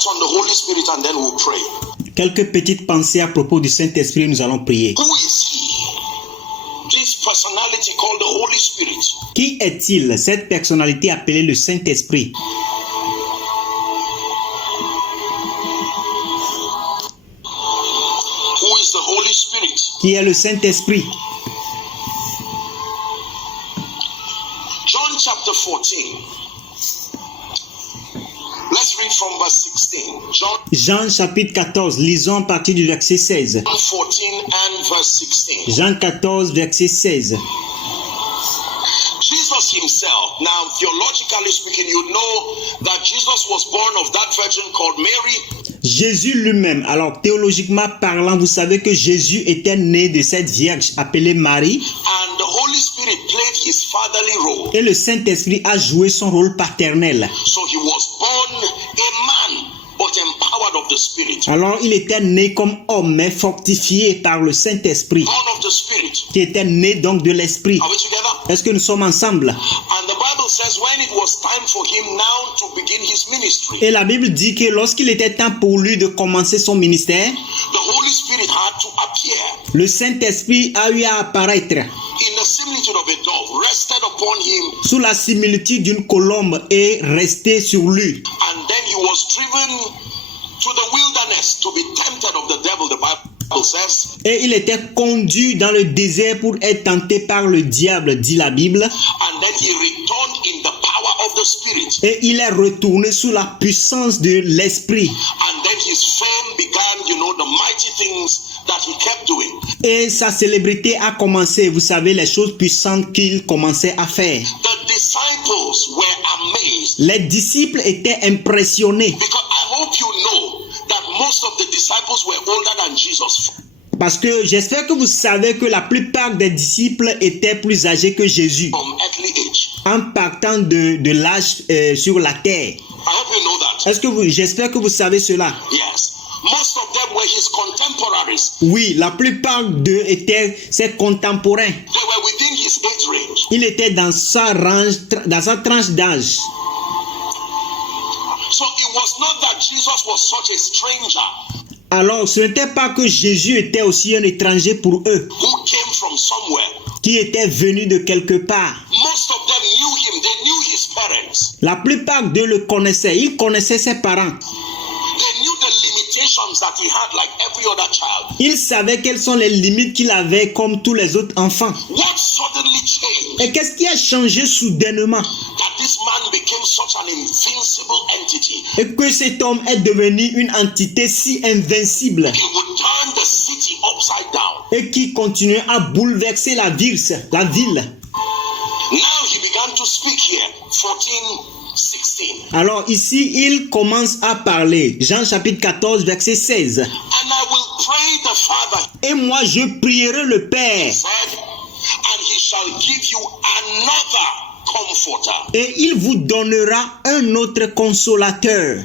thoughts on the Holy Spirit and then we'll pray. Quelques petites pensées à propos du Saint-Esprit, nous allons prier. Who is he? This personality called the Holy Spirit. Qui est-il, cette personnalité appelée le Saint-Esprit? Who is the Holy Spirit? Qui est le Saint-Esprit? John chapter 14. Let's read from verse 16. Jean chapitre 14, lisons à partir du verset 16. John 14 and verse 16. Jean 14, verset 16. Jesus himself, now theologically speaking, you know that Jesus was born of that virgin called Mary. Jésus lui-même, alors théologiquement parlant, vous savez que Jésus était né de cette vierge appelée Marie. And the Holy Spirit played his fatherly role. Et le Saint-Esprit a joué son rôle paternel. So he was born a man, but empowered of the Spirit. Alors il était né comme homme, mais fortifié par le Saint-Esprit. Born of the Spirit. Qui était né donc de l'Esprit. Are we together? Est-ce que nous sommes ensemble? And the Bible says when it was time for him now to begin his ministry. Et la Bible dit que lorsqu'il était temps pour lui de commencer son ministère, The Holy Spirit had to appear. le Saint-Esprit a eu à apparaître In the similitude of a dove, rested upon him. sous la similitude d'une colombe et resté sur lui. And then he was driven to the wilderness to be tempted of the devil, the Bible says. Et il était conduit dans le désert pour être tenté par le diable, dit la Bible. And then he returned in the power of the Spirit. Et il est retourné sous la puissance de l'Esprit. And then his fame began, you know, the mighty things that he kept doing. Et sa célébrité a commencé, vous savez, les choses puissantes qu'il commençait à faire. The disciples were amazed. Les disciples étaient impressionnés. Because I hope you know that most of the disciples were older than Jesus. Parce que j'espère que vous savez que la plupart des disciples étaient plus âgés que Jésus. From earthly age. En partant de l'âge sur la terre. I hope you know that. J'espère que vous savez cela. Yes. Most of them were his contemporaries. Oui, la plupart d'eux étaient ses contemporains. They were within his age range. Il était dans sa tranche d'âge. So it was not that Jesus was such a stranger. Alors, ce n'était pas que Jésus était aussi un étranger pour eux, Who came from somewhere. qui était venu de quelque part. Most of them knew him. They knew his parents. La plupart d'eux le connaissaient. Ils connaissaient ses parents. They knew the limitations that he had like every other child. Ils savaient quelles sont les limites qu'il avait comme tous les autres enfants. What suddenly changed? Et qu'est-ce qui a changé soudainement? That this man became such an invincible entity. Et que cet homme est devenu une entité si invincible. He would turn the city upside down. Et qui continuait à bouleverser la ville. Now he began to speak here. 14:16. Alors ici, il commence à parler. Jean chapitre 14, verset 16. And I will pray the Father, Et moi, je prierai le Père. said, and he shall give you another comforter, Et il vous donnera un autre consolateur,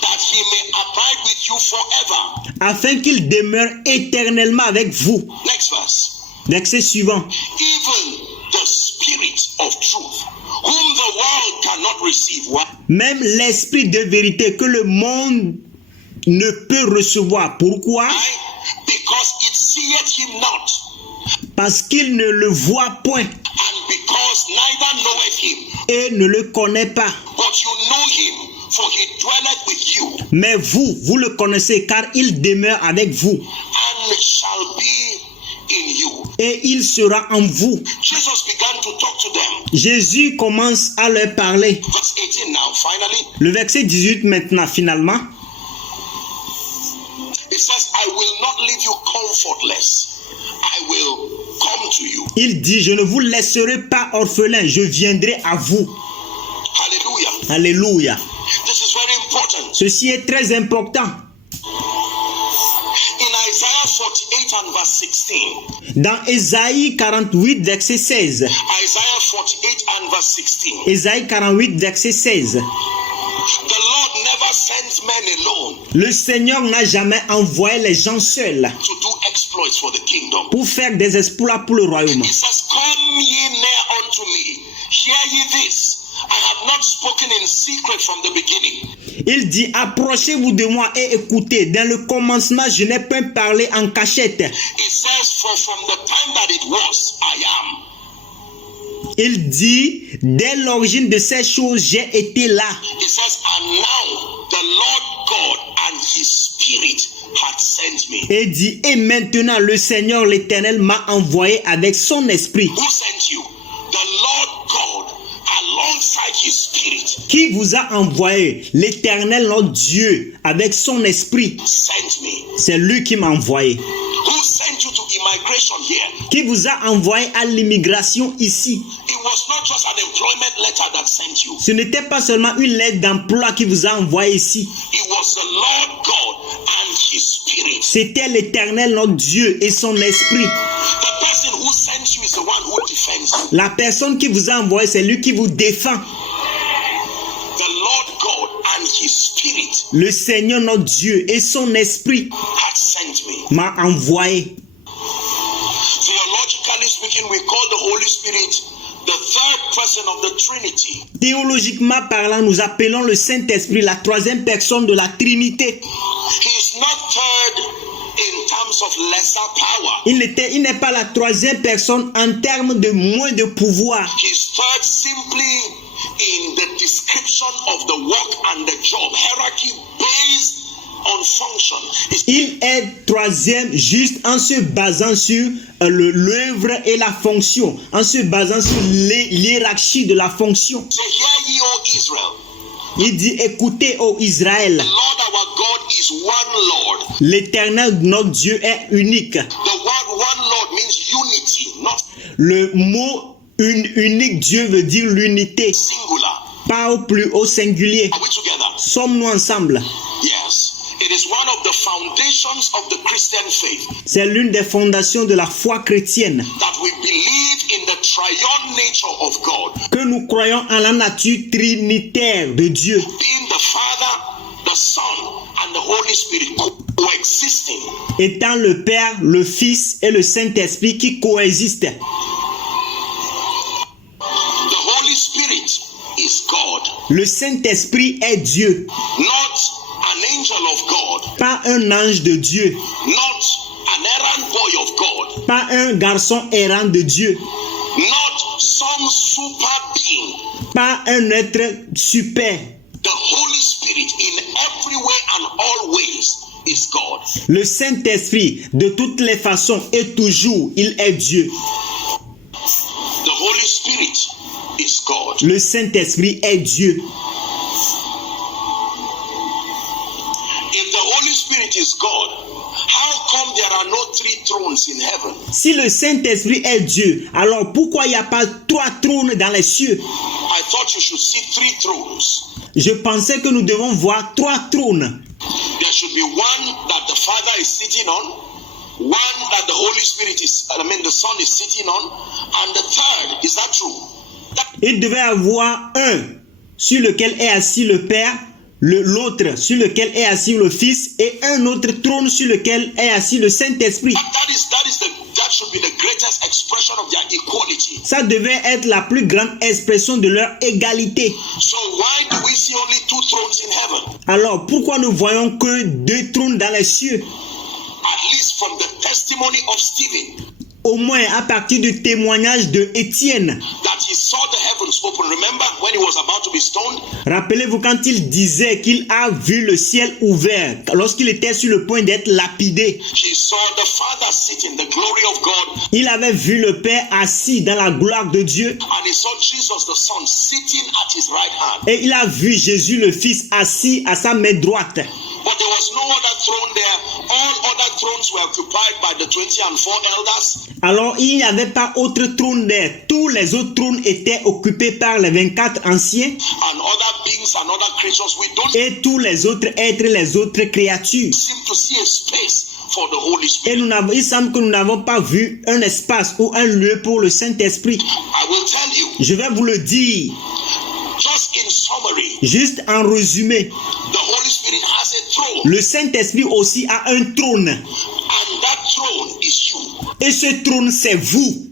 that he may abide with you forever. afin qu'il demeure éternellement avec vous. Next verse. Verset suivant. Even the Spirit of truth, whom the world cannot receive. Why? Même l'esprit de vérité que le monde ne peut recevoir. Pourquoi? Because it seeth him not, Parce qu'il ne le voit point and because neither knoweth him. et ne le connaît pas. But you know him, for he dwelleth with you, Mais vous le connaissez car il demeure avec vous and shall be in you. et il sera en vous. Jesus began to talk to them. Jésus commence à leur parler. Verse 18 now, finally. Le verset 18 maintenant, finalement. It says, I will not leave you comfortless. I will come to you. Il dit, je ne vous laisserai pas orphelin, je viendrai à vous. Hallelujah. Alléluia. This is very important. Ceci est très important. In Isaiah 48 and verse 16. Dans Ésaïe 48, verset 16. Isaiah 48 and verse 16. Ésaïe 48, verset 16. The Lord never sends men alone Le Seigneur n'a jamais envoyé les gens seuls to do exploits for the kingdom. pour faire des exploits pour le royaume. He says, come ye near unto me. Hear ye this. I have not spoken spoken in secret from the beginning. Il dit, approchez-vous de moi et écoutez. Dans le commencement, je n'ai pas parlé en cachette. It says, for from the time that it was, I am. Il dit, dès l'origine de ces choses, j'ai été là. It says, and now the Lord God and his spirit had sent me. Et dit, et maintenant le Seigneur l'Éternel m'a envoyé avec son esprit. Who sent you? The Lord God alongside his spirit Qui vous a envoyé? L'Éternel notre Dieu avec son esprit. sent me. C'est lui qui m'a envoyé. Who sent you to immigration here? Qui vous a envoyé à l'immigration ici? It was not just an employment letter that sent you. Ce n'était pas seulement une lettre d'emploi qui vous a envoyé ici. It was the Lord God and his spirit. C'était l'Éternel notre Dieu et son esprit. The person who sent you is the one who defends you. La personne qui vous a envoyé, c'est lui qui vous défend. The Lord God and his spirit Le Seigneur notre Dieu et son esprit had sent me. m'a envoyé. Theologically speaking, we call the Holy Spirit the third person of the Trinity. Théologiquement parlant, nous appelons le Saint-Esprit la troisième personne de la Trinité. He is not third in terms of lesser power. Il n'est pas la troisième personne en termes de moins de pouvoir. He is third simply in the description of the work and the job. Hierarchy based on function. Il est troisième juste en se basant sur l'œuvre et la fonction, en se basant sur l'hiérarchie de la fonction. So hear ye, O Israel, Il dit, écoutez, ô Israël, the Lord our God is one Lord. l'Éternel notre Dieu est unique. The word one Lord means unity, not Le mot unique Dieu veut dire l'unité, singular. pas au plus haut singulier. Are we together? Sommes-nous ensemble? Yes. It is one of the foundations of the Christian faith C'est l'une des fondations de la foi chrétienne, that we believe in the triune nature of God, que nous croyons en la nature trinitaire de Dieu, being the Father, the Son, and the Holy Spirit coexisting. étant le Père, le Fils et le Saint-Esprit qui coexistent. The Holy Spirit is God, Le Saint-Esprit est Dieu, not an angel of God, pas un ange de Dieu, not an errand boy of God, pas un garçon errant de Dieu, not some super being. pas un être super. The Holy Spirit in every way and all ways is God. Le Saint-Esprit, de toutes les façons et toujours, il est Dieu. The Holy Spirit is God. Le Saint-Esprit est Dieu. If the Holy Spirit is God, how come there are no three thrones in heaven? Si le Saint-Esprit est Dieu, alors pourquoi il n'y a pas trois trônes dans les cieux? I thought you should see three thrones. Je pensais que nous devons voir trois trônes. There should be one that the Father is sitting on, one that the Holy Spirit is, the Son is sitting on, and the third, is that true? Il devait avoir un sur lequel est assis le Père, l'autre sur lequel est assis le Fils et un autre trône sur lequel est assis le Saint-Esprit. That should be the greatest expression of their equality. Ça devait être la plus grande expression de leur égalité. So why do we see only two thrones in heaven? Alors pourquoi ne voyons que deux trônes dans les cieux? At least from the testimony of Stephen. Au moins à partir du témoignage de Étienne. That he saw the heavens open. Remember when he was about to be stoned? Rappelez-vous quand il disait qu'il a vu le ciel ouvert lorsqu'il était sur le point d'être lapidé. He saw the Father sitting, the glory of God. Il avait vu le Père assis dans la gloire de Dieu. And he saw Jesus the Son sitting at his right hand. Et il a vu Jésus le Fils assis à sa main droite. But there was no other throne there. All other thrones were occupied by the 24 elders. Alors il n'y avait pas autre trône there. Tous les autres trônes étaient occupés par les 24 anciens. And other beings and other creatures. We don't Et tous les autres êtres, les autres créatures. seem to see a space for the Holy Spirit. Et il semble que nous n'avons pas vu un espace ou un lieu pour le Saint-Esprit. I will tell you, Je vais vous le dire, just in summary, juste en résumé. the Holy Spirit has a throne. Le Saint-Esprit aussi a un trône. And that throne is you. Et ce trône, c'est vous.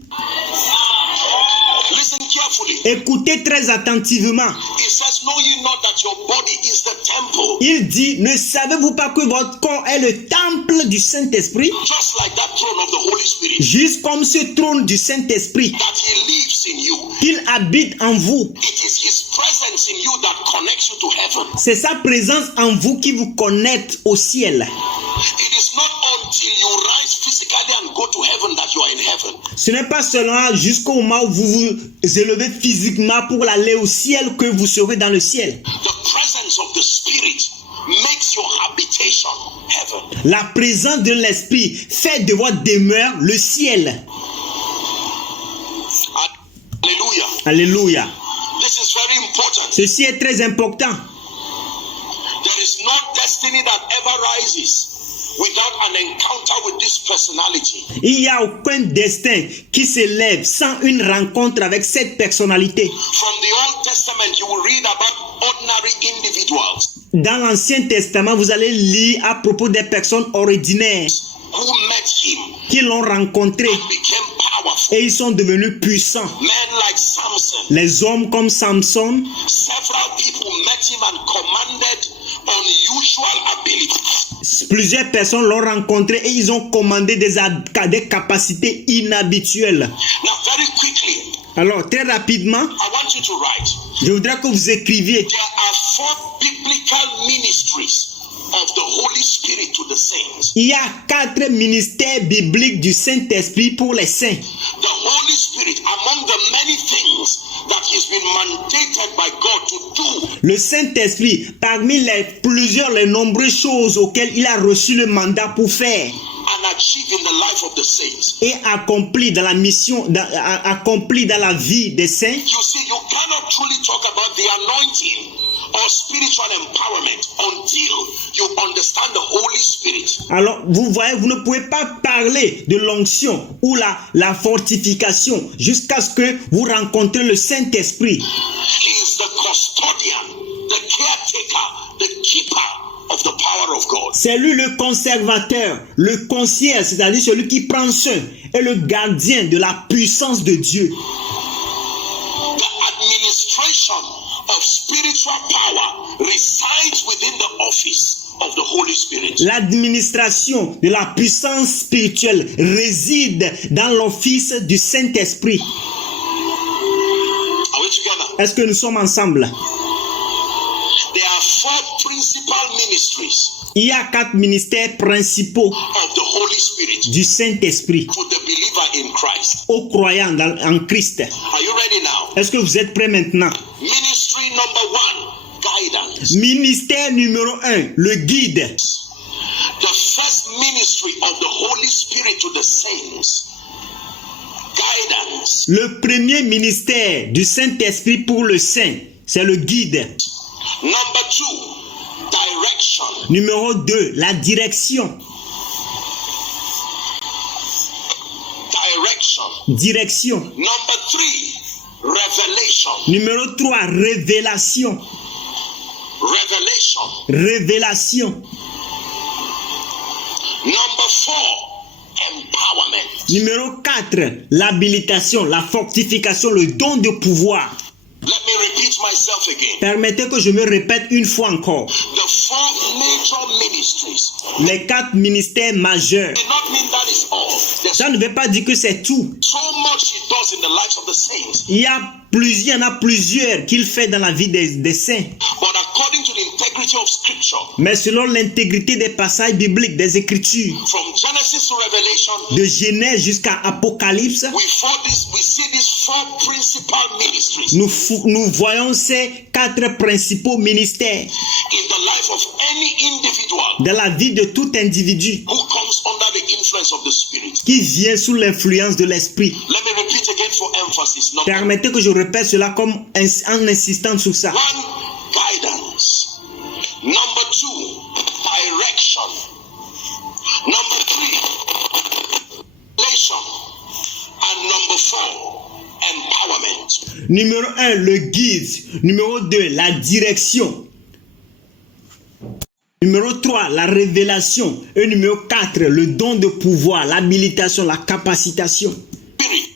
Listen carefully. Écoutez très attentivement. It says, know ye not that your body is the temple? Il dit, ne savez-vous pas que votre corps est le temple du Saint-Esprit? Just like that throne of the Holy Spirit, Juste comme ce trône du Saint-Esprit, that he lives in you. qu'il habite en vous. It is his presence in you that connects you to heaven. C'est sa présence en vous qui vous connecte au ciel. It is not until you rise physically and go to heaven that you are in heaven. Ce n'est pas seulement jusqu'au moment où vous vous élevez physiquement pour aller au ciel que vous serez dans le ciel. The presence of the Spirit makes your habitation heaven. La présence de l'Esprit fait de votre demeure le ciel. Hallelujah. Alléluia. This is very important. Ceci est très important. There is no destiny that ever rises without an encounter with this personality. Il n'y a aucun destin qui s'élève sans une rencontre avec cette personnalité. From the Old Testament, you will read about ordinary individuals Dans l'Ancien Testament, vous allez lire à propos des personnes ordinaires who met him qui l'ont rencontré and became powerful. et ils sont devenus puissants. Men like Samson, Les hommes comme Samson, several people met him and commanded unusual abilities. plusieurs personnes l'ont rencontré et ils ont commandé des capacités inhabituelles. Now, very quickly, Alors, très rapidement, I want you to write. je voudrais que vous écriviez. There are 4 biblical ministries of the Holy Spirit to the saints. Il y a 4 ministères bibliques du Saint-Esprit pour les saints. The Holy Spirit, among the many things that he's been mandated by God to do, Le Saint-Esprit, parmi les nombreuses choses auxquelles il a reçu le mandat pour faire and achieve in the life of the saints. et accompli dans la mission, accompli dans la vie des saints. You see, you cannot truly talk about the anointing or spiritual empowerment until you understand the Holy Spirit. Alors, vous voyez, vous ne pouvez pas parler de l'onction ou la fortification jusqu'à ce que vous rencontrez le Saint-Esprit. He is the custodian, the caretaker, the keeper of the power of God. C'est lui le conservateur, le concierge, c'est-à-dire celui qui prend soin et le gardien de la puissance de Dieu. The administration of spiritual power resides within the office of the Holy Spirit. L'administration de la puissance spirituelle réside dans l'office du Saint-Esprit. Are we together? Est-ce que nous sommes ensemble? There are 4 principal ministries Il y a 4 ministères principaux of the Holy Spirit du Saint-Esprit to the believer in Christ. aux croyants en Christ. Are you ready now? Est-ce que vous êtes prêts maintenant? Ministry number 1, guidance. Ministère numéro 1, le guide. The first ministry of the Holy Spirit to the saints. Guidance. Le premier ministère du Saint-Esprit pour le saint, c'est le guide. Number 2, direction. Numéro 2, la direction. Direction. Direction. Number 3, revelation. Numéro 3, révélation. Revelation. Révélation. Number 4, empowerment. Numéro 4, l'habilitation, la fortification, le don de pouvoir. Let me repeat myself again. Permettez que je me répète une fois encore. The 4 major ministries. Les 4 ministères majeurs. Did not mean that is all. There's Ça ne veut pas dire que c'est tout. so much he does in the lives of the saints. Il y en a plusieurs qu'il fait dans la vie des saints. But according to the integrity of Scripture, Mais selon l'intégrité des passages bibliques, des Écritures, from Genesis to Revelation, de Genèse jusqu'à Apocalypse, we see these 4 principal ministries nous voyons ces 4 principaux ministères in the life of any individual dans la vie de tout individu who comes under the influence of the Spirit. qui vient sous l'influence de l'Esprit. Let me repeat again for emphasis. Number Permettez que je répète cela comme en insistant sur ça. 1, guidance. Number 2, direction. Number 3, revelation. And number 4, empowerment. Numéro 1, le guide. Numéro 2, la direction. Numéro 3, la révélation. Et numéro 4, le don de pouvoir, l'habilitation, la capacitation. Spirit.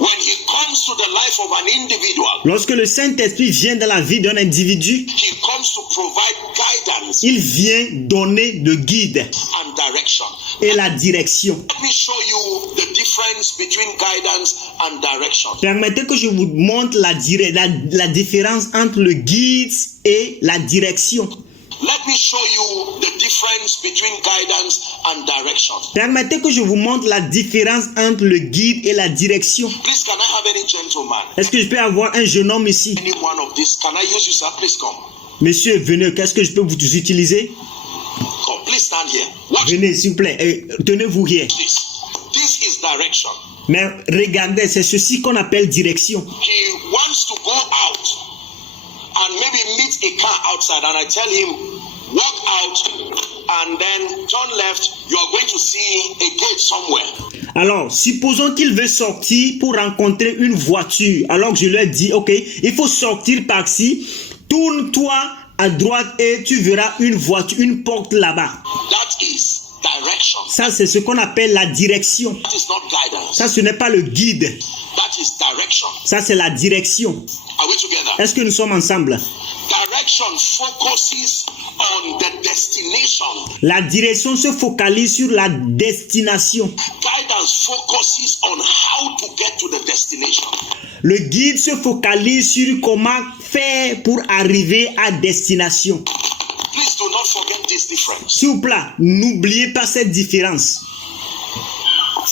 When he comes to the life of an individual, Lorsque le Saint-Esprit vient dans la vie d'un individu, he comes to provide guidance il vient donner le guide and direction. et la direction. Let me show you the difference between guidance and direction. Permettez que je vous montre la différence entre le guide et la direction. Let me show you the difference between guidance and direction. Permettez que je vous montre la différence entre le guide et la direction. Please, can I have any gentleman? Est-ce que je peux avoir un jeune homme ici? Any one of these? Can I use you, sir? Please come. Monsieur, venez, qu'est-ce que je peux vous utiliser? Come, please stand here. Watch Venez, s'il vous plaît, tenez-vous here. this. This is direction. Mais regardez, c'est ceci qu'on appelle direction. He wants to go out and maybe meet a car outside, and I tell him, walk out and then turn left. You are going to see a gate somewhere. Alors, supposons qu'il veut sortir pour rencontrer une voiture. Alors que je lui ai dit, ok, il faut sortir par ici, tourne-toi à droite et tu verras une voiture, une porte là-bas. That is direction. Ça, c'est ce qu'on appelle la direction. That is not guidance. Ça, ce n'est pas le guide. That is direction. Ça, c'est la direction. Are we together? Est-ce que nous sommes ensemble? Direction focuses on the destination. La direction se focalise sur la destination. Guidance focuses on how to get to the destination. Le guide se focalise sur comment faire pour arriver à destination. Please do not forget this difference. S'il vous plaît, n'oubliez pas cette différence.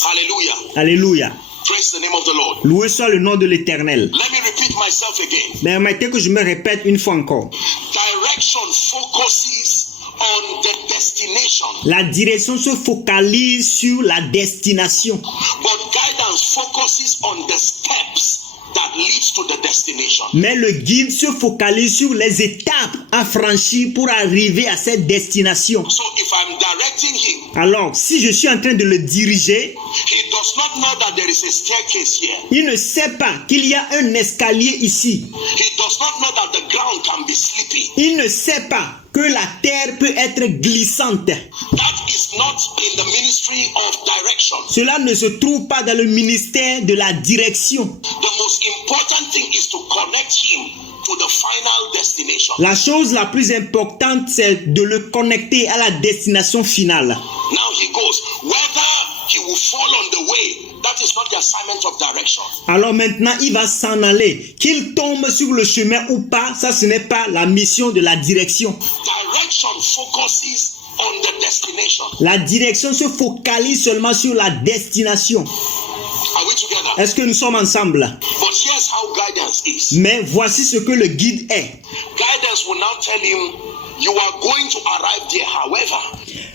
Hallelujah. Alléluia. Praise the name of the Lord. Loué soit le nom de l'Éternel. Let me repeat myself again. Permettez que je me répète une fois encore. Direction focuses on the destination, La direction se focalise sur la destination. but guidance focuses on the steps that leads to the destination. Mais le guide se focalise sur les étapes à franchir pour arriver à cette destination. So if I'm directing him, Alors, si je suis en train de le diriger, he does not know that there is a staircase here. il ne sait pas qu'il y a un escalier ici. He does not know that the ground can be slippery. Il ne sait pas que la terre peut être glissante. That is not in the ministry of direction. Cela ne se trouve pas dans le ministère de la direction. The most important thing is to connect him to the final destination. La chose la plus importante, c'est de le connecter à la destination finale. Now he goes. Whether he will fall on the way, that is not the assignment of direction. Alors maintenant, il va s'en aller. Qu'il tombe sur le chemin ou pas, ça ce n'est pas la mission de la direction. Direction focuses on the destination. La direction se focalise seulement sur la destination. Are we together? Est-ce que nous sommes ensemble? But here's how guidance is. Mais voici ce que le guide est. Guidance will now tell him, you are going to arrive there. However,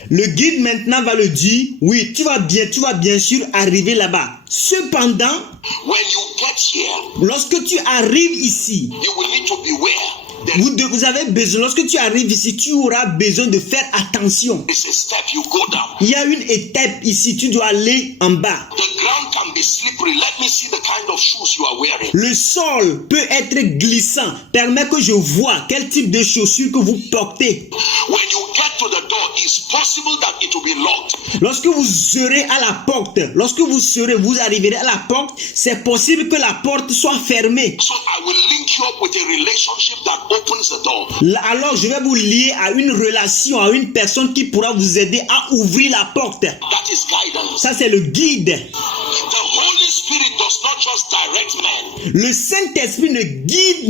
Le guide maintenant va le dire, oui, tu vas bien sûr arriver là-bas. Cependant, when you get here, lorsque tu arrives ici, you will need to beware. vous avez besoin, lorsque tu arrives ici, tu auras besoin de faire attention. There is a step you go down. Il y a une étape ici, tu dois aller en bas. The ground can be slippery. Let me see the kind of shoes you are wearing. Le sol peut être glissant. Permets que je vois quel type de chaussures que vous portez. When you get to the door, it's possible that it will be locked. Lorsque vous serez à la porte, vous arriverez à la porte, c'est possible que la porte soit fermée. So I will link you up with a relationship that opens the door. Alors je vais vous lier à une relation, à une personne qui pourra vous aider à ouvrir la porte. That is guidance. Ça c'est le guide. The Holy Spirit does not just direct men. Le Saint-Esprit ne guide,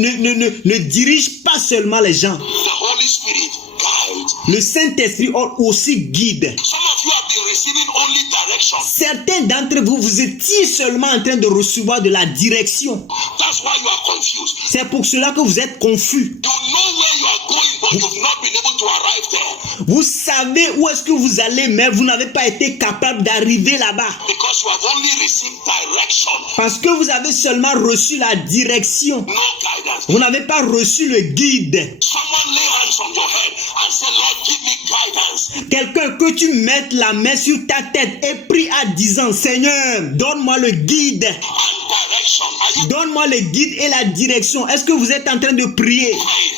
ne dirige pas seulement les gens. The Holy Spirit guides. Le Saint-Esprit aussi guide. Some of you have been receiving only direction. Certains d'entre vous, vous étiez seulement en train de recevoir de la direction. That's why you are confused. C'est pour cela que vous êtes confus. You know where you are going, but you've not been able to arrive there. Vous savez où est-ce que vous allez, mais vous n'avez pas été capable d'arriver là-bas. Because you have only received direction. Parce que vous avez seulement reçu la direction. No guidance. Vous n'avez pas reçu le guide. Someone lay hands on your head and say, Lord, give me guidance. Quelqu'un que tu mettes la main sur ta tête et prie à 10 ans, Seigneur, donne-moi le guide. And direction. Are you Donne-moi le guide et la direction. Est-ce que vous êtes en train de prier? praying?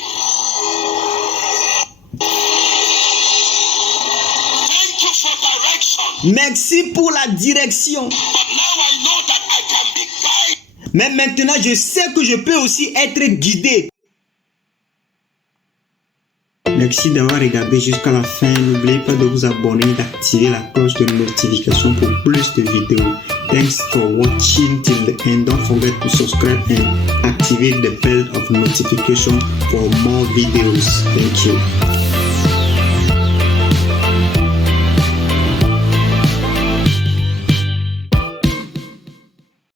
Thank you for direction. Merci pour la direction. But now I know that I can be guided. Mais maintenant, je sais que je peux aussi être guidé. Merci d'avoir regardé jusqu'à la fin. N'oubliez pas de vous abonner et d'activer la cloche de notification pour plus de vidéos. Thanks for watching till the end. Don't forget to subscribe and activate the bell of notification for more videos. Thank you.